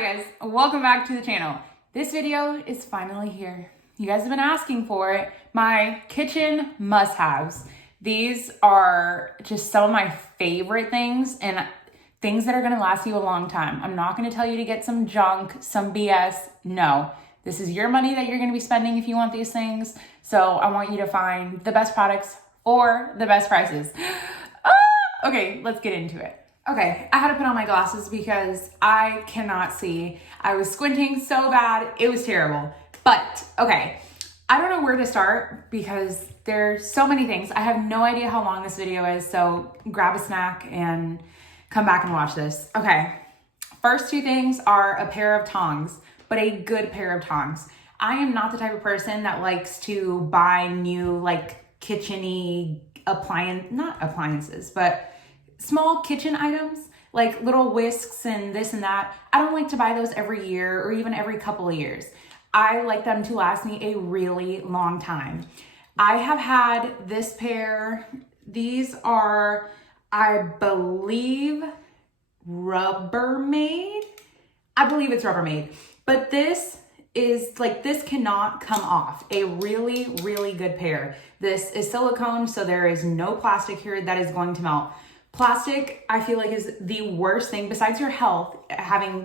Hi guys, welcome back to the channel. This video is finally here. You guys have been asking for it. My kitchen must-haves. These are just some of my favorite things and things that are gonna last you a long time. I'm not gonna tell you to get some junk, some BS. No, this is your money that you're gonna be spending if you want these things. So I want you to find the best products for the best prices. Okay, let's get into it. Okay, I had to put on my glasses because I cannot see. I was squinting so bad, it was terrible. But, okay, I don't know where to start because there's so many things. I have no idea how long this video is, so grab a snack and come back and watch this. Okay, first two things are a pair of tongs, but a good pair of tongs. I am not the type of person that likes to buy new, like, kitchen-y not appliances, but small kitchen items, like little whisks and this and that. I don't like to buy those every year or even every couple of years. I like them to last me a really long time. I have had this pair. These are, I believe, Rubbermaid. I believe it's Rubbermaid, but this is like, this cannot come off. A really, really good pair. This is silicone, so there is no plastic here that is going to melt. Plastic, I feel like, is the worst thing besides your health,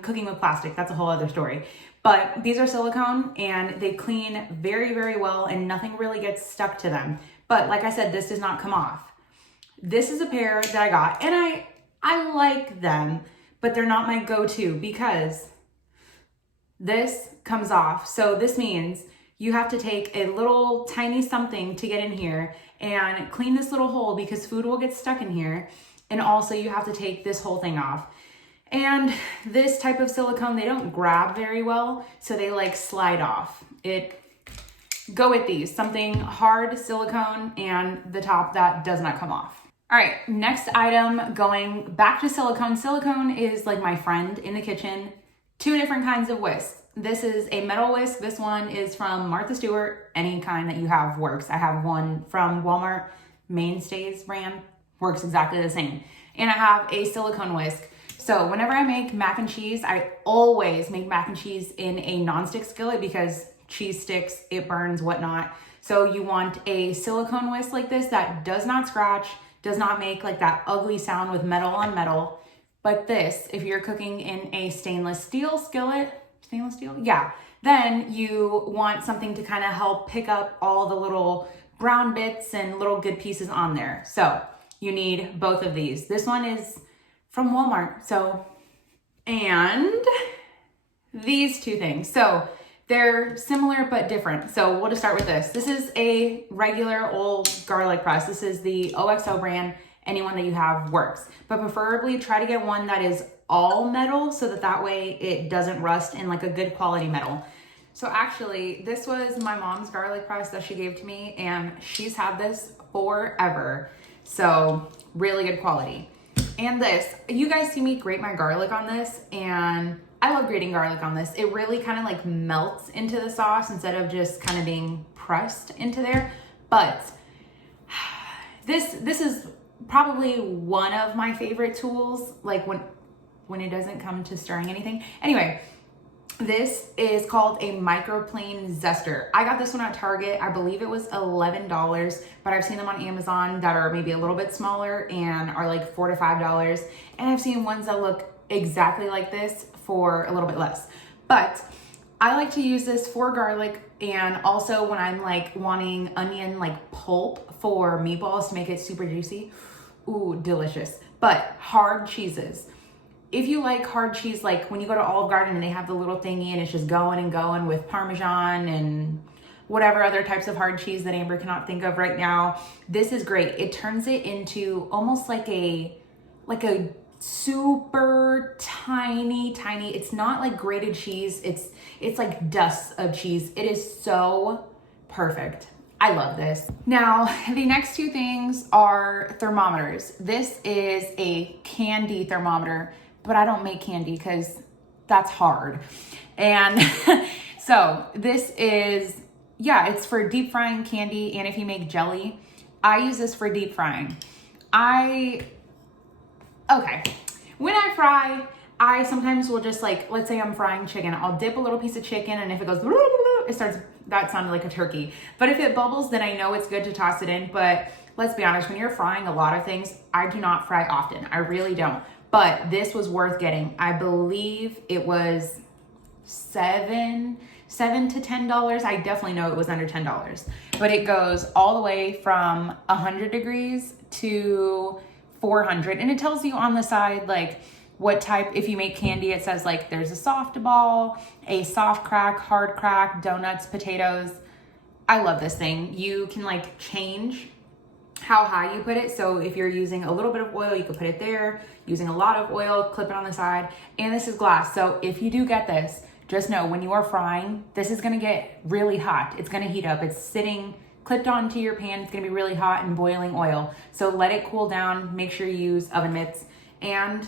cooking with plastic. That's a whole other story. But these are silicone and they clean very, very well and nothing really gets stuck to them. But like I said, this does not come off. This is a pair that I got and I like them, but they're not my go-to because this comes off. So this means you have to take a little tiny something to get in here and clean this little hole because food will get stuck in here. And also you have to take this whole thing off. And this type of silicone, they don't grab very well, so they like slide off. Go with these, something hard silicone and the top that does not come off. All right, next item, going back to silicone. Silicone is like my friend in the kitchen. Two different kinds of whisks. This is a metal whisk. This one is from Martha Stewart. Any kind that you have works. I have one from Walmart, Mainstays brand. Works exactly the same. And I have a silicone whisk. So whenever I make mac and cheese, I always make mac and cheese in a nonstick skillet because cheese sticks, it burns, whatnot. So you want a silicone whisk like this that does not scratch, does not make like that ugly sound with metal on metal. But this, if you're cooking in a stainless steel skillet, yeah, then you want something to kind of help pick up all the little brown bits and little good pieces on there. So you need both of these. This one is from Walmart. And these two things. So they're similar but different. So we'll just start with this. This is a regular old garlic press. This is the OXO brand. Anyone that you have works. But preferably try to get one that is all metal so that way it doesn't rust in like a good quality metal. So actually, this was my mom's garlic press that she gave to me and she's had this forever. So really good quality. And this, you guys see me grate my garlic on this and I love grating garlic on this. It really kind of like melts into the sauce instead of just kind of being pressed into there. But this is probably one of my favorite tools, like when it doesn't come to stirring anything. Anyway, this is called a microplane zester. I got this one at Target. I believe it was $11, but I've seen them on Amazon that are maybe a little bit smaller and are like $4 to $5. And I've seen ones that look exactly like this for a little bit less. But I like to use this for garlic and also when I'm like wanting onion like pulp for meatballs to make it super juicy. Ooh, delicious. But hard cheeses. If you like hard cheese, like when you go to Olive Garden and they have the little thingy and it's just going and going with Parmesan and whatever other types of hard cheese that Amber cannot think of right now, this is great. It turns it into almost like a super tiny, it's not like grated cheese. It's like dust of cheese. It is so perfect. I love this. Now, the next two things are thermometers. This is a candy thermometer, but I don't make candy because that's hard. And so this is, yeah, it's for deep frying candy. And if you make jelly, I use this for deep frying. Okay, when I fry, I sometimes will just like, let's say I'm frying chicken, I'll dip a little piece of chicken, and if it goes, it starts, that sounded like a turkey. But if it bubbles, then I know it's good to toss it in. But let's be honest, when you're frying a lot of things, I do not fry often. I really don't. But this was worth getting. I believe it was $7 to $10. I definitely know it was under $10. But it goes all the way from 100 degrees to 400. And it tells you on the side, like, what type. If you make candy, it says like there's a soft ball, a soft crack, hard crack, donuts, potatoes. I love this thing. You can like change how high you put it. So if you're using a little bit of oil, you can put it there. Using a lot of oil, clip it on the side. And this is glass. So if you do get this, just know when you are frying, this is gonna get really hot. It's gonna heat up. It's sitting clipped onto your pan. It's gonna be really hot and boiling oil. So let it cool down. Make sure you use oven mitts, and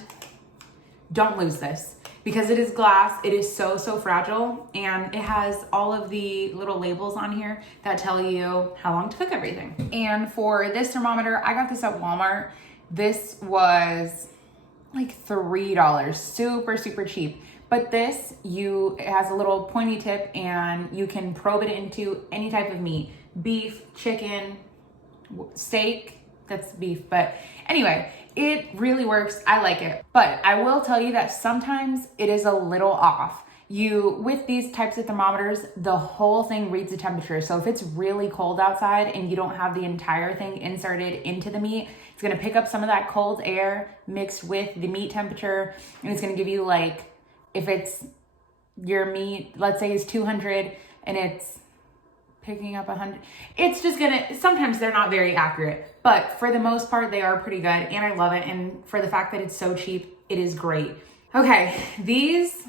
don't lose this because it is glass. It is so fragile, and it has all of the little labels on here that tell you how long to cook everything. And for this thermometer, I got this at Walmart. This was like $3, super cheap. But this, it has a little pointy tip, and you can probe it into any type of meat, beef, chicken, steak, that's beef. But anyway, it really works. I like it. But I will tell you that sometimes it is a little off. With these types of thermometers, the whole thing reads the temperature. So if it's really cold outside and you don't have the entire thing inserted into the meat, it's gonna pick up some of that cold air mixed with the meat temperature, and it's gonna give you like, if it's your meat, let's say is 200 and it's picking up 100, it's just gonna, sometimes they're not very accurate, but for the most part, they are pretty good, and I love it. And for the fact that it's so cheap, it is great. Okay, these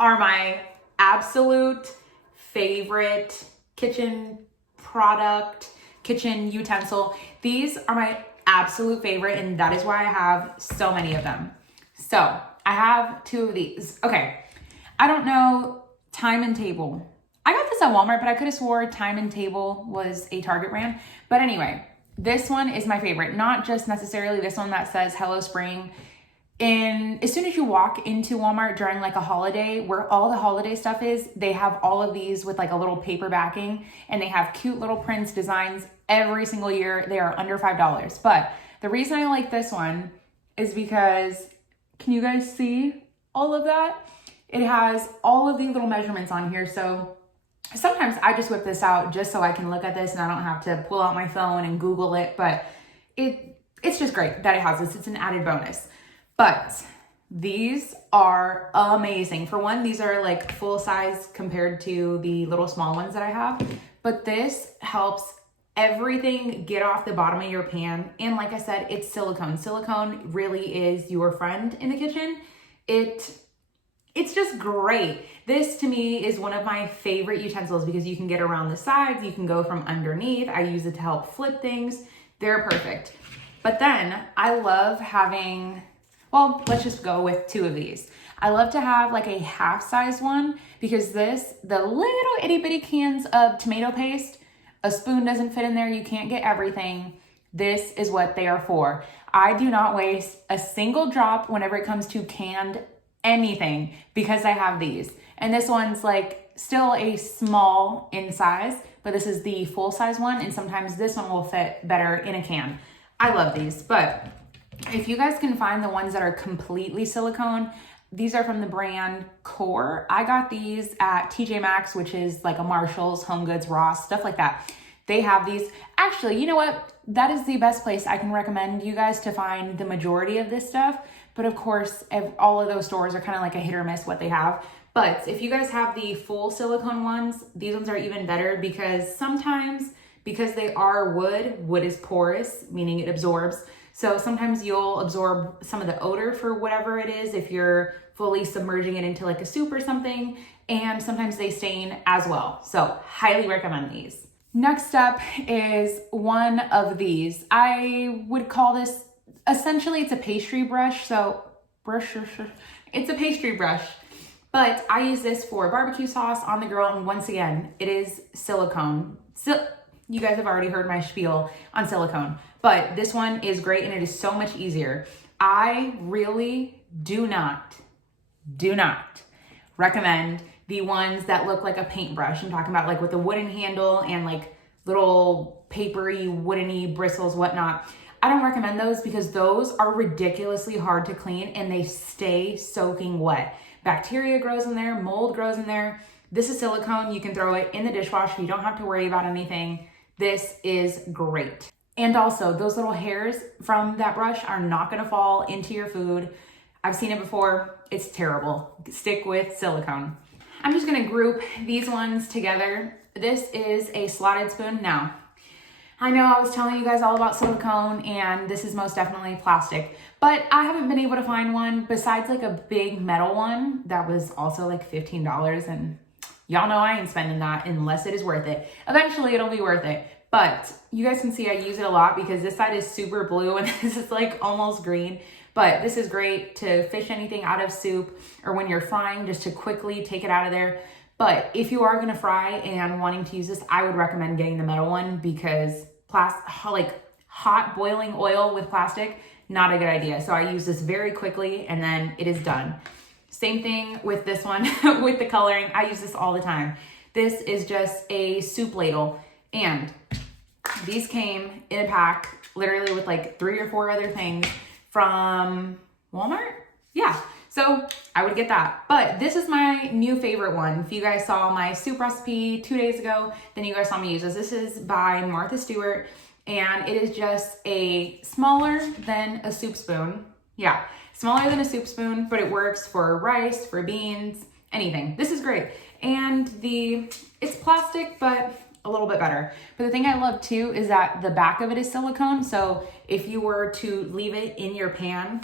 are my absolute favorite kitchen product, kitchen utensil. These are my absolute favorite, and that is why I have so many of them. So I have 2 of these. Okay, I don't know, Time and Table. I got this at Walmart, but I could have swore Time and Table was a Target brand. But anyway, this one is my favorite. Not just necessarily this one that says Hello Spring. As soon as you walk into Walmart during like a holiday, where all the holiday stuff is, they have all of these with like a little paper backing, and they have cute little prints, designs every single year. They are under $5. But the reason I like this one is because, can you guys see all of that? It has all of the little measurements on here. So sometimes I just whip this out just so I can look at this and I don't have to pull out my phone and Google it, but it's just great that it has this. It's an added bonus. But these are amazing. For one, these are like full size compared to the little small ones that I have, but this helps everything get off the bottom of your pan. And like I said, it's silicone. Silicone really is your friend in the kitchen. It's just great. This to me is one of my favorite utensils because you can get around the sides, you can go from underneath. I use it to help flip things. They're perfect. But then I love having, well, let's just go with 2 of these. I love to have like a half size one because the little itty bitty cans of tomato paste, a spoon doesn't fit in there. You can't get everything. This is what they are for. I do not waste a single drop whenever it comes to canned anything because I have these. And this one's like still a small in size, but this is the full size one. And sometimes this one will fit better in a can. I love these, but if you guys can find the ones that are completely silicone, these are from the brand Core. I got these at TJ Maxx, which is like a Marshalls, Home Goods, Ross, stuff like that. They have these. Actually, you know what? That is the best place I can recommend you guys to find the majority of this stuff. But of course, all of those stores are kind of like a hit or miss what they have. But if you guys have the full silicone ones, these ones are even better because sometimes, because they are wood is porous, meaning it absorbs. So sometimes you'll absorb some of the odor for whatever it is if you're fully submerging it into like a soup or something. And sometimes they stain as well. So highly recommend these. Next up is one of these. I would call this, essentially it's a pastry brush. So it's a pastry brush, but I use this for barbecue sauce on the grill. And once again, it is silicone. So you guys have already heard my spiel on silicone, but this one is great and it is so much easier. I really do not recommend the ones that look like a paintbrush. I'm talking about like with the wooden handle and like little papery, woodeny bristles, whatnot. I don't recommend those because those are ridiculously hard to clean and they stay soaking wet. Bacteria grows in there, mold grows in there. This is silicone. You can throw it in the dishwasher. You don't have to worry about anything. This is great. And also, those little hairs from that brush are not gonna fall into your food. I've seen it before. It's terrible. Stick with silicone. I'm just gonna group these ones together. This is a slotted spoon. Now, I know I was telling you guys all about silicone and this is most definitely plastic, but I haven't been able to find one besides like a big metal one that was also like $15, and y'all know I ain't spending that unless it is worth it. Eventually it'll be worth it, but you guys can see I use it a lot because this side is super blue and this is like almost green. But this is great to fish anything out of soup or when you're frying, just to quickly take it out of there. But if you are gonna fry and wanting to use this, I would recommend getting the metal one because like hot boiling oil with plastic, not a good idea. So I use this very quickly and then it is done. Same thing with this one with the coloring. I use this all the time. This is just a soup ladle and these came in a pack literally with like 3 or 4 other things from Walmart. Yeah, so I would get that. But this is my new favorite one. If you guys saw my soup recipe 2 days ago, then you guys saw me use this. This is by Martha Stewart, and it is just a smaller than a soup spoon. Yeah, smaller than a soup spoon, but it works for rice, for beans, anything. This is great. And it's plastic, but a little bit better. But the thing I love too is that the back of it is silicone. So if you were to leave it in your pan,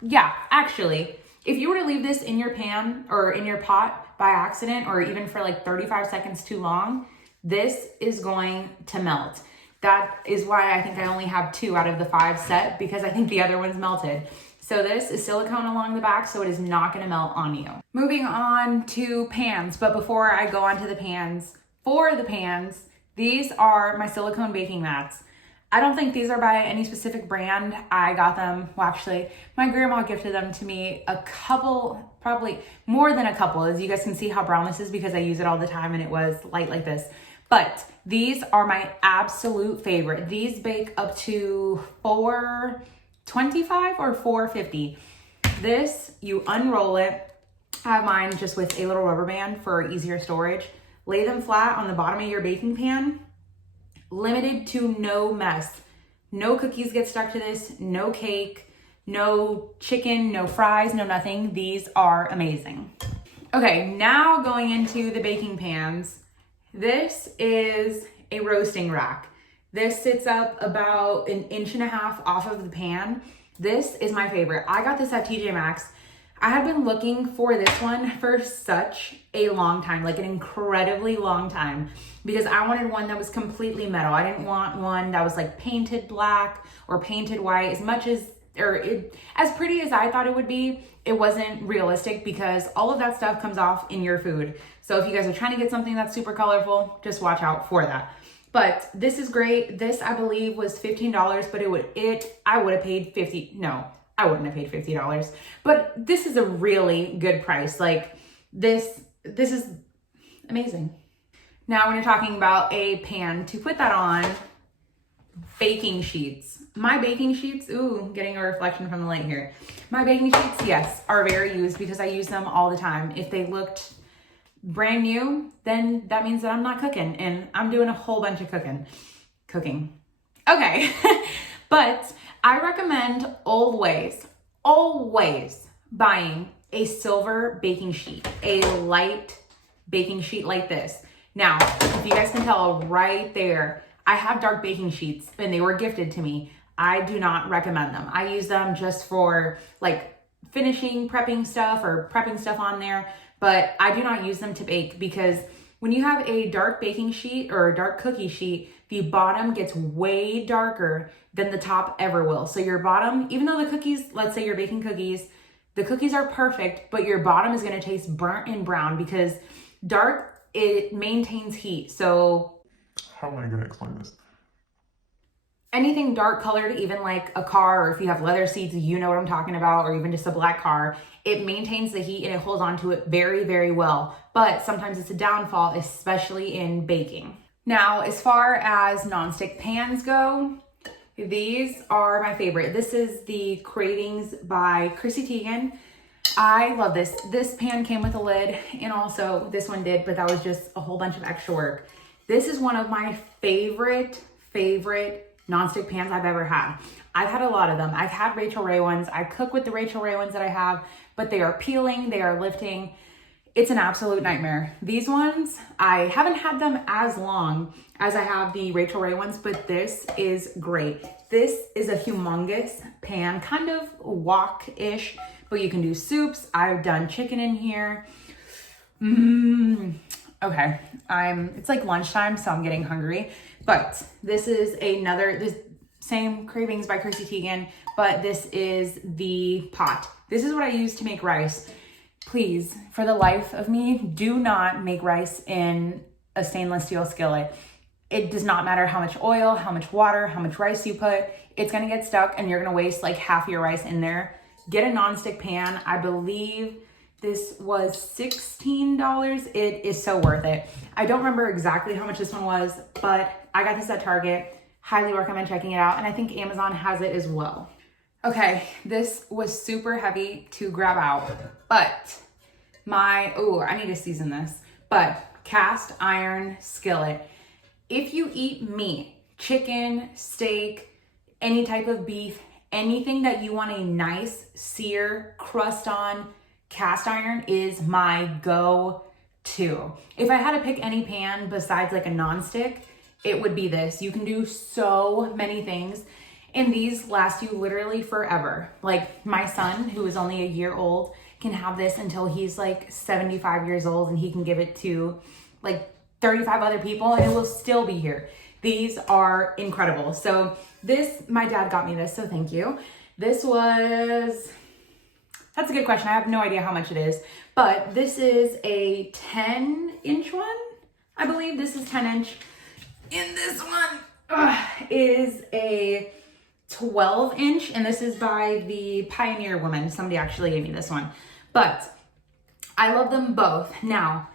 yeah, actually, if you were to leave this in your pan or in your pot by accident, or even for like 35 seconds too long, this is going to melt. That is why I think I only have 2 out of the 5 set, because I think the other one's melted. So this is silicone along the back, so it is not gonna melt on you. Moving on to pans, but before I go on to the pans, for the pans, these are my silicone baking mats. I don't think these are by any specific brand. I got them, well actually, my grandma gifted them to me a couple, probably more than a couple, as you guys can see how brown this is because I use it all the time and it was light like this. But these are my absolute favorite. These bake up to $4.25 or $4.50. This, you unroll it. I have mine just with a little rubber band for easier storage. Lay them flat on the bottom of your baking pan. Limited to no mess. No cookies get stuck to this, no cake, no chicken, no fries, no nothing. These are amazing. Okay, now going into the baking pans. This is a roasting rack. This sits up about 1.5 inches off of the pan. This is my favorite. I got this at TJ Maxx. I had been looking for this one for such a long time, like an incredibly long time, because I wanted one that was completely metal. I didn't want one that was like painted black or painted white. As pretty as I thought it would be, it wasn't realistic because all of that stuff comes off in your food. So if you guys are trying to get something that's super colorful, just watch out for that. But this is great. This, I believe, was $15, but I would have paid $50. No, I wouldn't have paid $50. But this is a really good price. Like this is amazing. Now, when you're talking about a pan to put that on, baking sheets. My baking sheets, ooh, getting a reflection from the light here. My baking sheets, yes, are very used because I use them all the time. If they looked brand new, then that means that I'm not cooking, and I'm doing a whole bunch of cooking. Okay, but I recommend always buying a silver baking sheet, a light baking sheet like this. Now, if you guys can tell right there, I have dark baking sheets and they were gifted to me. I do not recommend them. I use them just for like finishing, prepping stuff or prepping stuff on there, but I do not use them to bake because when you have a dark baking sheet or a dark cookie sheet, the bottom gets way darker than the top ever will. So your bottom, even though the cookies, let's say you're baking cookies, the cookies are perfect, but your bottom is gonna taste burnt and brown because dark, it maintains heat. So how am I gonna explain this? anything dark colored, even like a car, or if you have leather seats, you know what I'm talking about, or even just a black car, it maintains the heat and it holds on to it very, very well. But sometimes it's a downfall, especially in baking. Now, as far as nonstick pans go, these are my favorite. This is the Cravings by Chrissy Teigen. I love this. This pan came with a lid, and also this one did, but that was just a whole bunch of extra work. This is one of my favorite nonstick pans I've ever had. I've had a lot of them. I've had Rachael Ray ones. I cook with the Rachael Ray ones that I have, but they are peeling, they are lifting. It's an absolute nightmare. These ones, I haven't had them as long as I have the Rachael Ray ones, but this is great. This is a humongous pan, kind of wok-ish, but you can do soups. I've done chicken in here. Okay, it's like lunchtime, so I'm getting hungry. But this is this same Cravings by Chrissy Teigen, but this is the pot. This is what I use to make rice. Please, for the life of me, do not make rice in a stainless steel skillet. It does not matter how much oil, how much water, how much rice you put. It's gonna get stuck and you're gonna waste like half your rice in there. Get a nonstick pan. I believe this was $16. It is so worth it. I don't remember exactly how much this one was, but I got this at Target. Highly recommend checking it out. And I think Amazon has it as well. Okay, this was super heavy to grab out, but I need to season this, but cast iron skillet. If you eat meat, chicken, steak, any type of beef, anything that you want a nice sear crust on, cast iron is my go-to. If I had to pick any pan besides like a nonstick, it would be this. You can do so many things, and these last you literally forever. Like my son, who is only a year old, can have this until he's like 75 years old, and he can give it to like 35 other people and it will still be here. These are incredible. So my dad got me this, so thank you. That's a good question. I have no idea how much it is, but this is a 10-inch one. I believe this is 10-inch. And this one is a 12-inch, and this is by the Pioneer Woman. Somebody actually gave me this one, but I love them both. Now,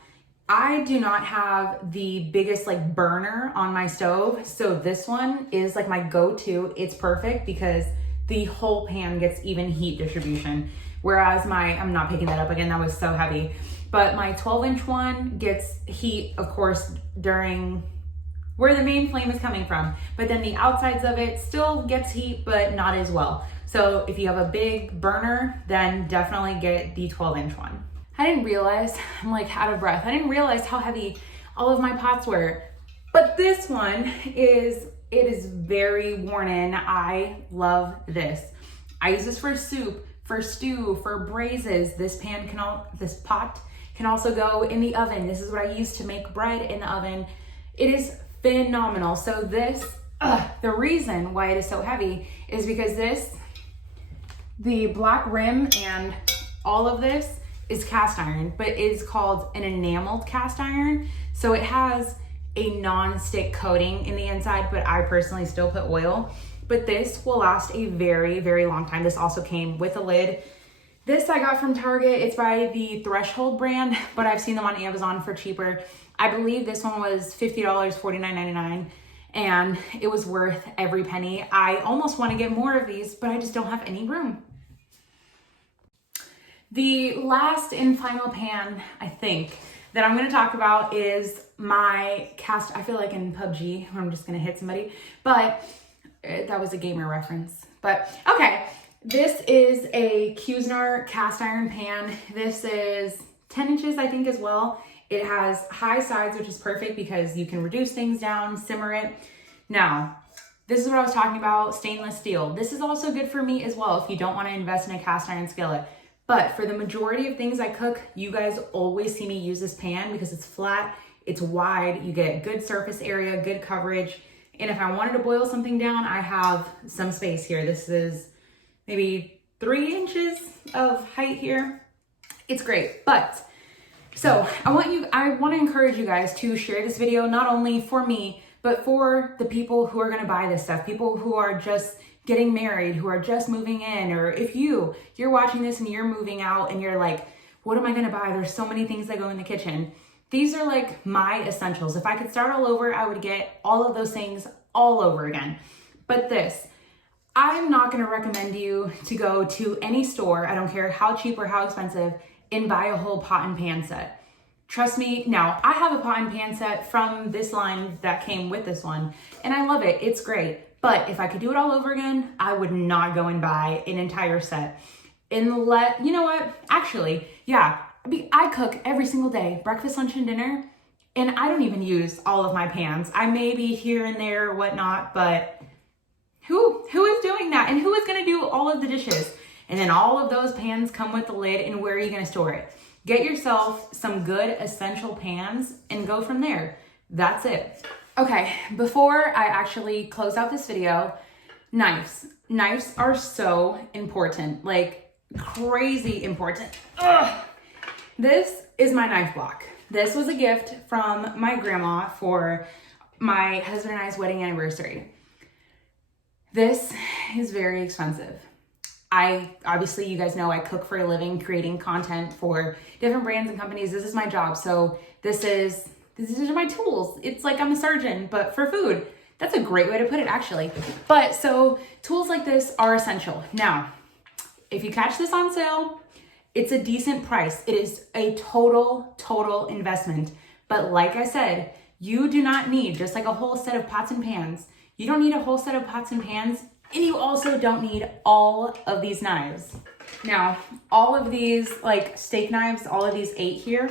I do not have the biggest like burner on my stove, so this one is like my go-to. It's perfect because the whole pan gets even heat distribution. Whereas I'm not picking that up again, that was so heavy. But my 12-inch one gets heat, of course, during where the main flame is coming from. But then the outsides of it still gets heat, but not as well. So if you have a big burner, then definitely get the 12-inch one. I didn't realize, I'm like out of breath. I didn't realize how heavy all of my pots were. But this one it is very worn in. I love this. I use this for soup, for stew, for braises. This pot can also go in the oven. This is what I use to make bread in the oven. It is phenomenal. So the reason why it is so heavy is because the black rim and all of this is cast iron, but it is called an enameled cast iron. So it has a non-stick coating in the inside, but I personally still put oil. But this will last a very, very long time. This also came with a lid. This I got from Target. It's by the Threshold brand, but I've seen them on Amazon for cheaper. I believe this one was $50, $49.99, and it was worth every penny. I almost want to get more of these, but I just don't have any room. The last and final pan, I think, that I'm going to talk about is my I feel like in PUBG, I'm just going to hit somebody, but that was a gamer reference. But okay, this is a Cuisinart cast iron pan. This is 10 inches, I think, as well. It has high sides, which is perfect because you can reduce things down, simmer it. Now, this is what I was talking about, stainless steel. This is also good for meat as well if you don't want to invest in a cast iron skillet. But for the majority of things I cook, you guys always see me use this pan because it's flat, it's wide, you get good surface area, good coverage. And if I wanted to boil something down, I have some space here. This is maybe 3 inches of height here. It's great. So I want to encourage you guys to share this video, not only for me, but But for the people who are gonna buy this stuff, people who are just getting married, who are just moving in, or if you're watching this and you're moving out and you're like, what am I gonna buy? There's so many things that go in the kitchen. These are like my essentials. If I could start all over, I would get all of those things all over again. But this, I'm not gonna recommend you to go to any store, I don't care how cheap or how expensive, and buy a whole pot and pan set. Trust me, now I have a pot and pan set from this line that came with this one, and I love it, it's great. But if I could do it all over again, I would not go and buy an entire set. You know what? Actually, yeah, I cook every single day, breakfast, lunch, and dinner, and I don't even use all of my pans. I maybe here and there, whatnot, but who is doing that? And who is gonna do all of the dishes? And then all of those pans come with the lid, and where are you gonna store it? Get yourself some good essential pans and go from there. That's it. Okay, before I actually close out this video, knives. Knives are so important, like crazy important. Ugh. This is my knife block. This was a gift from my grandma for my husband and I's wedding anniversary. This is very expensive. Obviously, you guys know I cook for a living, creating content for different brands and companies. This is my job. So these are my tools. It's like I'm a surgeon, but for food. That's a great way to put it, actually. But so tools like this are essential. Now, if you catch this on sale, it's a decent price. It is a total investment. But like I said, you do not need just like a whole set of pots and pans. You don't need a whole set of pots and pans, and you also don't need all of these knives. Now, all of these like steak knives, all of these 8 here,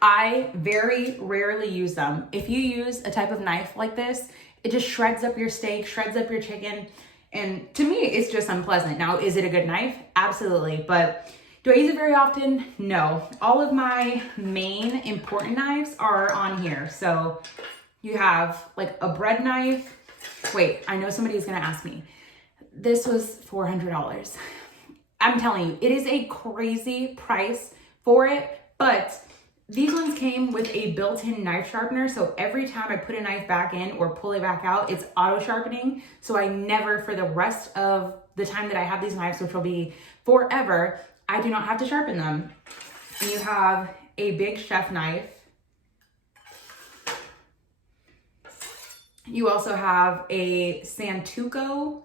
I very rarely use them. If you use a type of knife like this, it just shreds up your steak, shreds up your chicken, and to me, it's just unpleasant. Now, is it a good knife? Absolutely, but do I use it very often? No. All of my main important knives are on here. So you have like a bread knife. Wait, I know somebody is gonna ask me. This was $400. I'm telling you, it is a crazy price for it, but these ones came with a built-in knife sharpener, so every time I put a knife back in or pull it back out, it's auto sharpening, so I never, for the rest of the time that I have these knives, which will be forever, I do not have to sharpen them. And you have a big chef knife. You also have a Santoku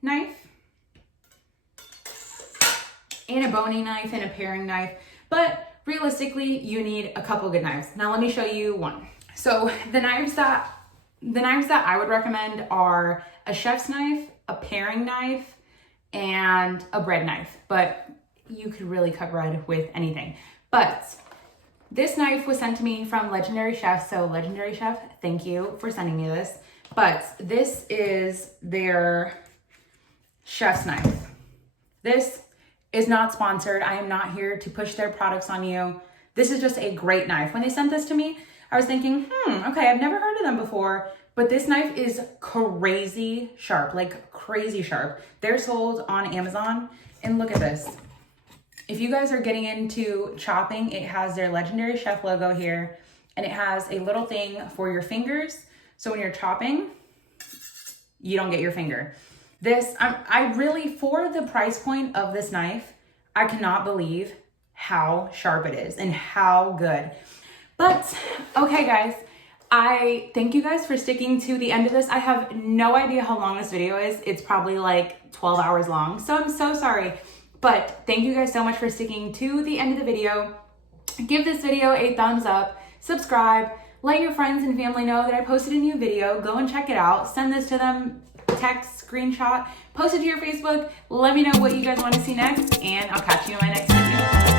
knife, and a boning knife and a paring knife. But realistically, you need a couple good knives. Now let me show you one. So the knives that I would recommend are a chef's knife, a paring knife, and a bread knife. But you could really cut bread with anything. But this knife was sent to me from Legendary Chef. So Legendary Chef, thank you for sending me this. But this is their chef's knife. This is not sponsored. I am not here to push their products on you. This is just a great knife. When they sent this to me, I was thinking, okay, I've never heard of them before, but this knife is crazy sharp, like crazy sharp. They're sold on Amazon, and look at this. If you guys are getting into chopping, it has their Legendary Chef logo here, and it has a little thing for your fingers. So when you're chopping, you don't get your finger. This, I really, for the price point of this knife, I cannot believe how sharp it is and how good. But, okay guys, I thank you guys for sticking to the end of this. I have no idea how long this video is. It's probably like 12 hours long, so I'm so sorry. But thank you guys so much for sticking to the end of the video. Give this video a thumbs up, subscribe, let your friends and family know that I posted a new video. Go and check it out. Send this to them, text, screenshot, post it to your Facebook. Let me know what you guys want to see next, and I'll catch you in my next video.